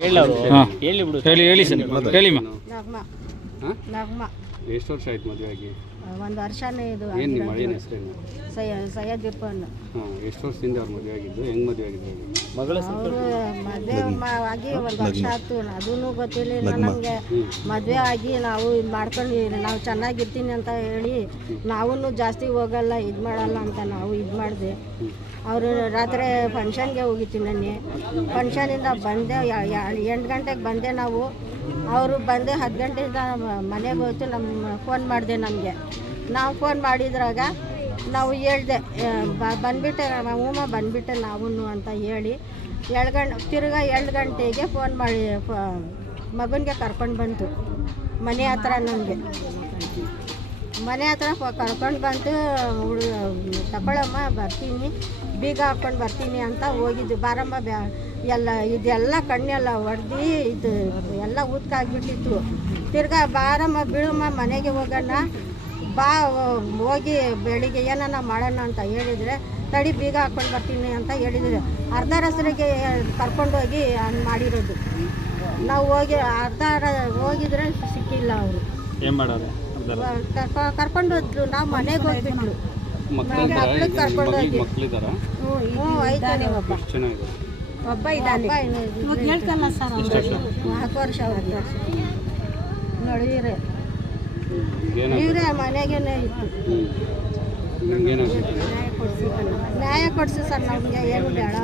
ಹೇಳಿ ಬಿಡು. ಹೇಳಿ ಹೇಳಿ ಸರ್. ಹೇಳಿ ಮಾ. ನಗ್ಮಾ ಹಾಂ ನಗ್ಮ ಎಷ್ಟು ವರ್ಷ ಆಯ್ತು ಮದುವೆ ಆಗಿ? ಒಂದು ವರ್ಷನೇ ಇದು ಏನು ನಿಮ್ಮ ಹಳೆಯ ಹೆಸರೇನು? ಸಯ್ಯ ಸಯ್ಯದಿಪ್ಪನ್ ಹಾಂ ಎಷ್ಟು ವರ್ಷದಿಂದ ಅವ್ರು ಮದುವೆ ಆಗಿದ್ದು? ಹೆಂಗೆ ಮದುವೆ ಆಗಿದ್ದು ಮಗಳ ಅವರು ಮದುವೆ ಆಗಿ ಒಂದು ವರ್ಷ ಆಯ್ತು. ಅದೂ ಗೊತ್ತಿರಲಿಲ್ಲ ನಮಗೆ ಮದುವೆ ಆಗಿ ನಾವು ಇದು ಮಾಡ್ಕೊಂಡು ನಾವು ಚೆನ್ನಾಗಿರ್ತೀನಿ ಅಂತ ಹೇಳಿ ನಾವೂ ಜಾಸ್ತಿ ಹೋಗಲ್ಲ ಇದು ಮಾಡಲ್ಲ ಅಂತ ನಾವು ಇದು ಮಾಡಿದೆ. ಅವರು ರಾತ್ರಿ ಫಂಕ್ಷನ್ಗೆ ಹೋಗಿತ್ತು ನೆನ್ನೆ. ಫಂಕ್ಷನಿಂದ ಬಂದೆ ಎಂಟು ಗಂಟೆಗೆ ಬಂದೆ ನಾವು. ಅವರು ಬಂದು ಹತ್ತು ಗಂಟೆಯಿಂದ ಮನೆಗೆ ಹೋಯ್ತು, ನಮ್ಮ ಫೋನ್ ಮಾಡಿದೆ ನಮಗೆ. ನಾವು ಫೋನ್ ಮಾಡಿದ್ರಾಗ ನಾವು ಹೇಳ್ದೆ ಬಂದ್ಬಿಟ್ಟೆ ಹೂಮ ಬಂದ್ಬಿಟ್ಟೆ ನಾವು ಅಂತ ಹೇಳಿ, ಏಳು ಗಂಟೆ, ತಿರ್ಗಾ ಎರಡು ಗಂಟೆಗೆ ಫೋನ್ ಮಾಡಿ ಮಗನಿಗೆ ಕರ್ಕೊಂಡು ಬಂತು. ಮನೆ ಹತ್ರ ನನಗೆ ಮನೆ ಹತ್ರ ಕರ್ಕೊಂಡು ಬಂತು, ಹುಡುಗ, ತಗೊಳಮ್ಮ, ಬರ್ತೀನಿ, ಬೀಗ ಹಾಕ್ಕೊಂಡು ಬರ್ತೀನಿ ಅಂತ ಹೋಗಿದ್ದು. ಬಾರಮ್ಮ, ಬ್ಯಾ ಎಲ್ಲ ಇದೆಲ್ಲ ಕಣ್ಣೆಲ್ಲ ಹೊಡ್ದು ಇದು ಎಲ್ಲ ಉದ್ಕಾಗ್ಬಿಟ್ಟಿತ್ತು ತಿರ್ಗಾ ಬಾರಮ್ಮ ಬೀಳಮ್ಮ ಮನೆಗೆ ಹೋಗೋಣ ಬಾ ಹೋಗಿ ಬೆಳಿಗ್ಗೆ ಏನನ್ನ ಮಾಡೋಣ ಅಂತ ಹೇಳಿದರೆ ತಡಿ ಬೀಗ ಹಾಕ್ಕೊಂಡು ಬರ್ತೀನಿ ಅಂತ ಹೇಳಿದರೆ. ಅರ್ಧ ರಸರಿಗೆ ಕರ್ಕೊಂಡೋಗಿ ಹಂಗೆ ಮಾಡಿರೋದು. ನಾವು ಹೋಗಿ ಅರ್ಧ ಹೋಗಿದ್ರೆ ಸಿಕ್ಕಿಲ್ಲ ಅವರು. ಏನು ಮಾಡೋದು? ಕರ್ಕೊಂಡು ಹೋದ್ಲು ನಾವು ಮನೆಗೆ ಹೋಗ್ಬಿಟ್ಲು ಮಕ್ಳಿಗೆ ಕರ್ಕೊಂಡು ಹೋಗಿ ಹ್ಞೂ ಹ್ಞೂ ಐತಾನೆ ಒಬ್ಬ ಇದ್ದಾನೆ. ಹೇಳ್ತಲ್ಲ ಇದ್ದಾನೆ ನಾಲ್ಕು ವರ್ಷ ಅವ್ರಿಗೆ ನೋಡಿದ್ರೆ ಏನಾಗ ಇವರೇ. ಮನೆಗೇನೆ ಇತ್ತು. ನ್ಯಾಯ ಕೊಡಿಸಿ ಸರ್ ನಮಗೆ. ಏನು ಬೇಡ.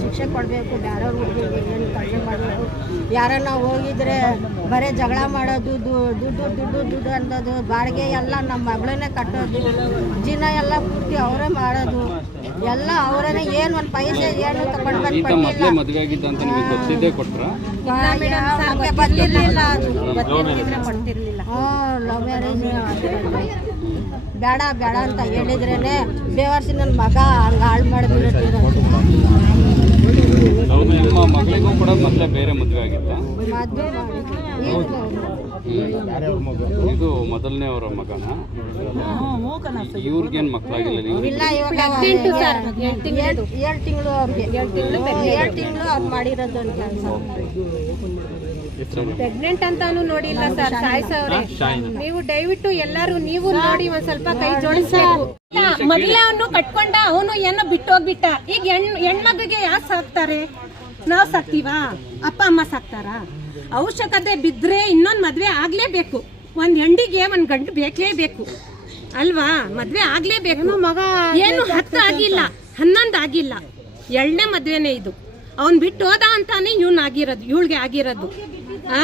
ಶಿಕ್ಷೆ ಕೊಡಬೇಕು. ಬೇರೆ ಹುಡುಗರಿಗೆ ಏನು ಕಡಿಮೆ ಮಾಡಬೇಕು. ಯಾರನ್ನ ಹೋಗಿದ್ರೆ ಬರೀ ಜಗಳ ಮಾಡೋದು ದುಡ್ಡು ದುಡ್ಡು ದುಡ್ಡು ಅನ್ನೋದು ಬಾಡಿಗೆ ಎಲ್ಲ ನಮ್ಮ ಮಗಳನ್ನೇ ಕಟ್ಟೋದು ಜಿನ ಎಲ್ಲ ಪೂರ್ತಿ ಅವರೇ ಮಾಡೋದು. ಎಲ್ಲ ಏನು ಒಂದು ಪೈಸೆ ಏನು ತಗೊಂಡು ಬಂದು ಈತ ಮೊದಲೇ ಕೊಟ್ಟಿಲ್ಲ ಮದುವೆ ಆಗಿದ್ದ ಅಂತ ನಿಮಗೆ ಗೊತ್ತಿದ್ದೇ ಕೊಟ್ರಾ? ಹ್ಞೂ ಲವ್ ಮ್ಯಾರೇಜ್ ಬೇಡ ಬೇಡ ಅಂತ ಹೇಳಿದ್ರೇನೆ ಬೇವರ್ಸಿ ನನ್ನ ಮಗ ಹಂಗೆ ಹಾಳು ನಿಮ್ಮ ಮಗಳಿಗೂ ಕೂಡ ಮೊದಲೇ ಬೇರೆ ಮದುವೆ ಆಗಿತ್ತಾ? ಮದುವೆ ಇದು ಮೊದಲನೇ ಅವರ ಮಗನ? ಇವ್ರಿಗೇನು ಮಕ್ಕಳಾಗಿಲ್ಲ ಏಳು ತಿಂಗಳು ಅವ್ರಿಗೆ. ಏಳು ತಿಂಗಳು ಅವ್ರು ಮಾಡಿರೋದು ಅಂತ ಪ್ರೆಗ್ನೆಂಟ್ ಅಂತಾನು ನೋಡಿಲ್ಲ ಸರ್ ಸಾಯ್ಸವ್ರೆ ನೀವು ದಯವಿಟ್ಟು ಎಲ್ಲರೂ ನೀವು ನೋಡಿ ಒಂದ್ ಸ್ವಲ್ಪ ಕೈ ಜೋಡಿಸ್ಬೇಕು. ಮೊದಲೇ ಅವನು ಕಟ್ಕೊಂಡ ಅವನು ಏನೋ ಬಿಟ್ಟು ಹೋಗ್ಬಿಟ್ಟ. ಈಗ ಹೆಣ್ ಹೆಣ್ಮಗಿಗೆ ಯಾರು ಸಾಕ್ತಾರೆ? ನಾವ್ ಸಾಕ್ತೀವಾ? ಅಪ್ಪ ಅಮ್ಮ ಸಾಕ್ತಾರ? ಅವಶ್ಯಕತೆ ಬಿದ್ದರೆ ಇನ್ನೊಂದು ಮದುವೆ ಆಗಲೇಬೇಕು. ಒಂದು ಹೆಂಡಿಗೆ ಒಂದು ಗಂಡು ಬೇಕೇಬೇಕು ಅಲ್ವಾ? ಮದುವೆ ಆಗಲೇಬೇಕು. ಮಗ ಏನು ಹತ್ತು ಆಗಿಲ್ಲ ಹನ್ನೊಂದು ಆಗಿಲ್ಲ. ಎರಡನೇ ಮದುವೆನೇ ಇದು. ಅವ್ನು ಬಿಟ್ಟು ಹೋದ ಅಂತಾನೆ ಇವನ್ ಆಗಿರೋದು ಇವಳಿಗೆ ಆಗಿರೋದು. ಆ?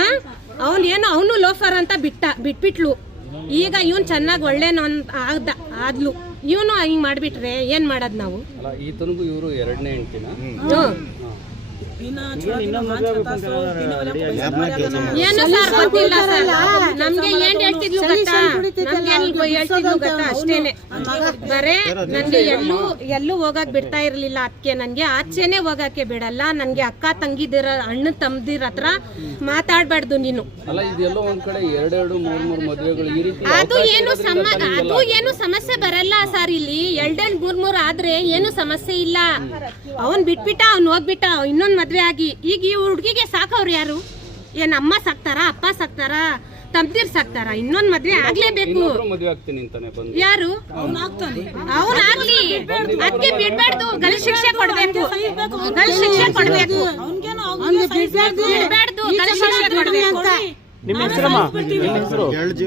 ಅವನು ಏನು ಅವನು ಲೋಫರ್ ಅಂತ ಬಿಟ್ಟ ಬಿಟ್ಬಿಟ್ಲು. ಈಗ ಇವನು ಚೆನ್ನಾಗಿ ಒಳ್ಳೇನು ಅಂತ ಆದ ಆದ್ಲು. ಇವನು ಹಿಂಗ್ ಮಾಡಿಬಿಟ್ರೆ ಏನು ಮಾಡೋದು ನಾವು? ಅಲ್ಲ ಈತನಿಗೂ ಇವರು ಎರಡನೇ ಹೆಂಡ್ತಿನ. ಏನು ಸರ್ ಗೊತ್ತಿಲ್ಲ ಸರ್? ನಮ್ಗೆ ಏನ್ ಹೇಳ್ತಿದ್ಲು ಗೊತ್ತಾ? ನಮ್ಗೆ ಏನ್ ಹೇಳ್ತಿದ್ಲು ಗೊತ್ತಾ? ಅಷ್ಟೇನೆ. ಬರೇ ನನ್ಗೆ ಎಲ್ಲೂ ಎಲ್ಲೂ ಹೋಗಕ್ ಬಿಡ್ತಾ ಇರ್ಲಿಲ್ಲ ಅದಕ್ಕೆ ನನ್ಗೆ ಆಚೆನೆ ಹೋಗಕ್ಕೆ ಬಿಡಲ್ಲ. ನನ್ಗೆ ಅಕ್ಕ ತಂಗಿದಿರ ಅಣ್ಣ ತಮ್ದಿರ ಹತ್ರ ಮಾತಾಡ್ಬಾರ್ದು ನೀನು. ಅದು ಏನು ಸಮ ಅದು ಏನು ಸಮಸ್ಯೆ ಬರಲ್ಲ ಸರ್ ಇಲ್ಲಿ. ಎರಡೆರಡು ಮೂರ್ ಮೂರ್ ಆದ್ರೆ ಏನು ಸಮಸ್ಯೆ ಇಲ್ಲ. ಅವನ್ ಬಿಟ್ಬಿಟ್ಟ ಅವ್ನ್ ಹೋಗ್ಬಿಟ್ಟ ಇನ್ನೊಂದ್ ಮದ್ವೆ ಆಗಿ. ಈಗ ಈ ಹುಡ್ಗಿಗೆ ಸಾಕವ್ರು ಯಾರು? ಏನ್ ಅಮ್ಮ ಸಾಕ್ತಾರ? ಅಪ್ಪ ಸಾಕ್ತಾರ? ತಮ್ದಿರ್ ಸಾಕ್ತಾರ? ಇನ್ನೊಂದ್ ಮದ್ವೆ ಆಗ್ಲೇಬೇಕು. ಇನ್ನೊಬ್ರು ಮದುವೆ ಆಗ್ತೀನಿ ಅಂತಾನೆ ಬಂದು. ಯಾರು? ಅವ್ನ್ ಆಗ್ಲಿ. ಅದಕ್ಕೆ ಬಿಡ್ಬಾರ್ದು ಗಲ್ ಶಿಕ್ಷೆ ಕೊಡ್ಬೇಕು. ಗಲ್ ಶಿಕ್ಷೆ ಕೊಡ್ಬೇಕು. ಬಿಡ್ಬಾರ್ದು ಗಲ್ ಶಿಕ್ಷೆ ಕೊಡ್ಬೇಕು.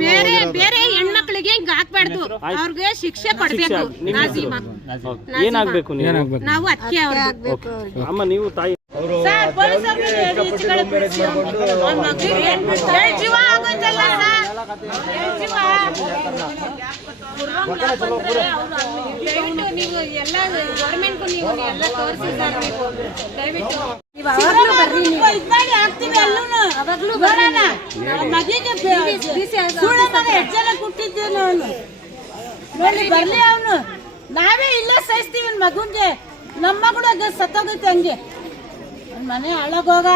ಬೇರೆ ಬೇರೆ ಹೆಣ್ಮಕ್ಳಿಗೆ ಹಾಕ್ಬಾರ್ದು ಅವ್ರಿಗೆ ಶಿಕ್ಷೆ ಕೊಡ್ಬೇಕು. ನಾಜೀಮ. ಏನಾಗ್ಬೇಕು ನೀವು? ನಾವು ಅಕ್ಕಿ ಅಮ್ಮ ನೀವು ತಾಯಿ ನೀವು ಎಲ್ಲ ಗೌರ್ಮೆಂಟ್ ನೀವು ಎಲ್ಲ ತೋರಿಸಿ ಸರ್ ನೀವು. ದಯವಿಟ್ಟು. ಅವಾಗ್ಲೂ ಬರೋಣ ನೋಡಿ ಬರ್ಲಿ ಅವನು. ನಾವೇ ಇಲ್ಲೇ ಸಹಿಸ್ತೀವಿ ಮಗುನ್ಗೆ. ನಮ್ಮ ಮಗಳು ಸತ್ತೋಗೈತೆ ಹಂಗೆ. ಅವ್ನ್ ಮನೆ ಹಾಳಾಗೋಗ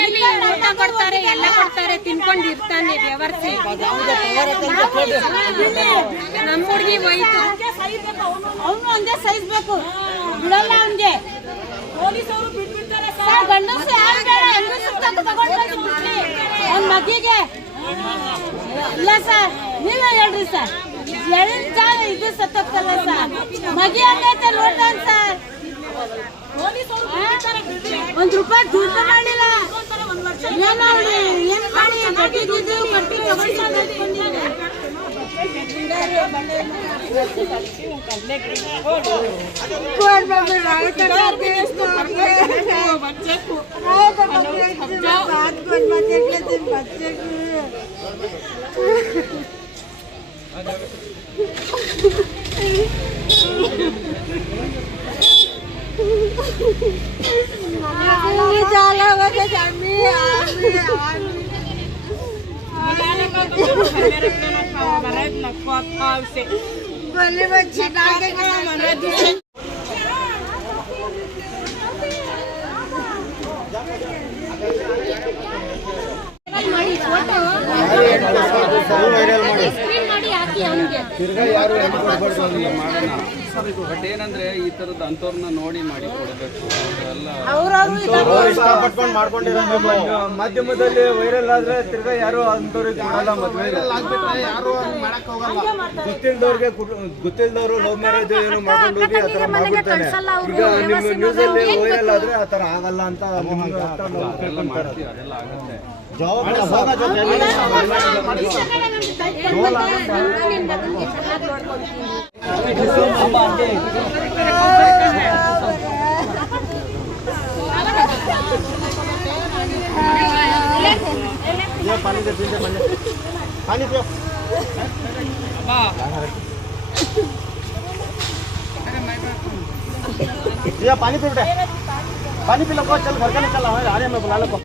ಹಂಗೆ. ಕೊಡ್ತಾರೆ ಎಲ್ಲ ಕೊಡ್ತಾರೆ ತಿನ್ಕೊಂಡು ಇರ್ತಾನೆ ವ್ಯವಸ್ಥೆ. ನಮ್ಮ ಹುಡುಗಿ ಹೋಯ್ತು. ಅವನು. ಹಂಗೆ ಸಹಿಸ್ಬೇಕು. ಬಿಡಲ್ಲ ಅವನ್ಗೆ. ಯಾರು ಅವ್ನ್ ಮಗಿಗೆ ಇಲ್ಲ ಸರ್, ನೀವೇ ಹೇಳ್ರಿ ಸರ್. ಎಳಿನ ಕಾಲ ಇದು ಸತ್ತಲ್ಲ ಸರ್. ಮಗಿ ಆಗೈತೆ ನೋಡ್ತಾನೆ ಸರ್. ಒಂದ್ ರೂಪಾಯಿ ದುಡ್ಡು ಮಾಡಿಲ್ಲ. ಏನೋ ಏನ್ ಮಾಡಿ? ಕಟ್ಟಿ ದುಡ್ಡು ಕಟ್ಟಿ ತಗೊಂಡು చాలా వరకు అన్నీ ఆమె ఆమె ಬಂದಿದ್ದಾನೆ. ಮಾಡಿ ಫೋಟೋ ಸ್ಕ್ರೀನ್ ಮಾಡಿ ಹಾಕಿ ಅವನಿಗೆ ಬಟ್ ಏನಂದ್ರೆ ಈ ತರದ ಅಂತವ್ರನ್ನ ನೋಡಿ ಮಾಡಿ ಕೊಡಬೇಕು. ಇಷ್ಟಪಟ್ಕೊಂಡು ಮಾಧ್ಯಮದಲ್ಲಿ ವೈರಲ್ ಆದ್ರೆ ತಿರ್ಗಾ ಯಾರು ಅಂತವ್ರಿಗೆ ಮಾಡಲ್ಲ ಮದ್ವೆ. ಯಾರು ಮಾಡಕ್ ಹೋಗಲ್ಲ. ಗೊತ್ತಿಲ್ದವ್ರಿಗೆ ಗೊತ್ತಿಲ್ದವ್ರು ಲವ್ ಮ್ಯಾರೇಜ್ ಏನು ಮಾಡ್ಕೊಂಡು ಹೋಗಿ ಆ ಥರ ಮಾಡ್ಬಿಡ್ತಾನೆ ಈಗ ನಿಮ್ಮ ನ್ಯೂಸ್ ಅಲ್ಲಿ ವೈರಲ್ ಆದ್ರೆ ಆ ಥರ ಆಗಲ್ಲ ಅಂತ. ಮಾಡ್ತೀವಿ ಅದೆಲ್ಲ ಆಗುತ್ತೆ. पानी दे मैंने पानी पानी पी पानी पी लो चल घर का निकल आ रहे मैं बुला लो